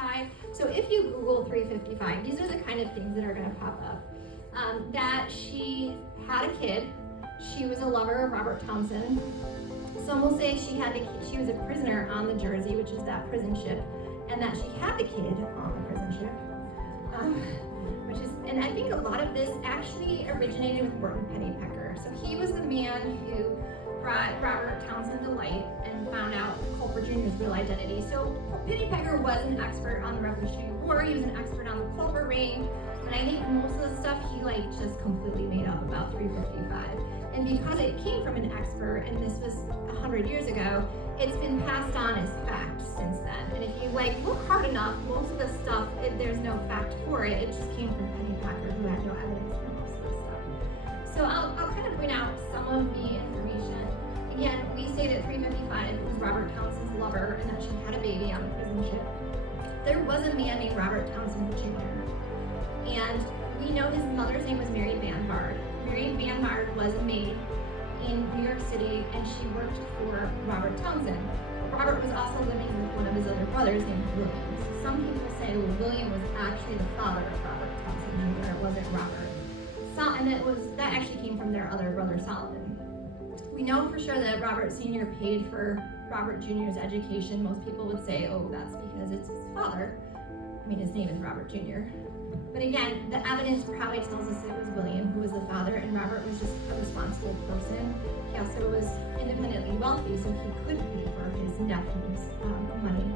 355. So if you Google 355, these are the kind of things that are going to pop up. That she had a kid. She was a lover of Robert Townsend. Some will say she was a prisoner on the Jersey, which is that prison ship, and that she had the kid on the prison ship. And I think a lot of this actually originated with Morton Pennypacker. So he was the man who brought Robert Townsend to light and found out Culper Jr.'s real identity. So Pennypacker was an expert on the Revolutionary War. He was an expert on the Culper ring. And I think most of the stuff he just completely made up about 355. And because it came from an expert, and this was 100 years ago, it's been passed on as fact since then. And if you look hard enough, most of the stuff, there's no fact for it. It just came from Pennypacker, who had no evidence for most of the stuff. So I'll kind of point out some of the information. Again, we say that 355 was Robert Townsend's lover and that she had a baby on the prison ship. There was a man named Robert Townsend Jr. And we know his mother's name was Mary Vanvard. Mary Vanvard was a maid in New York City, and she worked for Robert Townsend. Robert was also living with one of his other brothers named William. So some people say William was actually the father of Robert Townsend Jr. It wasn't Robert. And that actually came from their other brother Solomon. We know for sure that Robert Sr. paid for Robert Jr.'s education. Most people would say, oh, that's because it's his father. I mean, his name is Robert Jr. But again, the evidence probably tells us it was William who was the father, and Robert was just a responsible person. He also was independently wealthy, so he could pay for his nephew's money.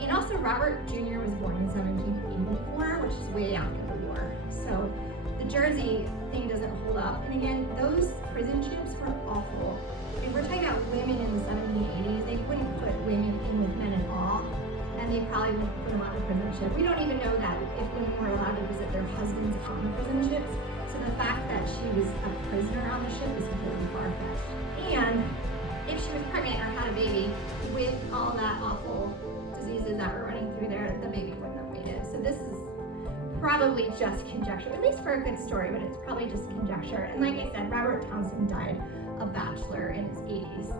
And also, Robert Jr. was born in 1784, which is way after the war. So the Jersey thing doesn't hold up. And again, those prison ships were awful. If we're talking about women in the 1780s, they wouldn't put women in with men at all. And they probably wouldn't put them on a prison ship. We don't even know that if women were allowed to visit their husbands on the prison ships. So the fact that she was a prisoner on the ship is completely far-fetched. And if she was pregnant or had a baby with all that awful diseases that were running through there, the baby wouldn't have made it. So this is probably just conjecture, at least for a good story, but it's probably just conjecture. And like I said, Robert Townsend died a bachelor in his 80s.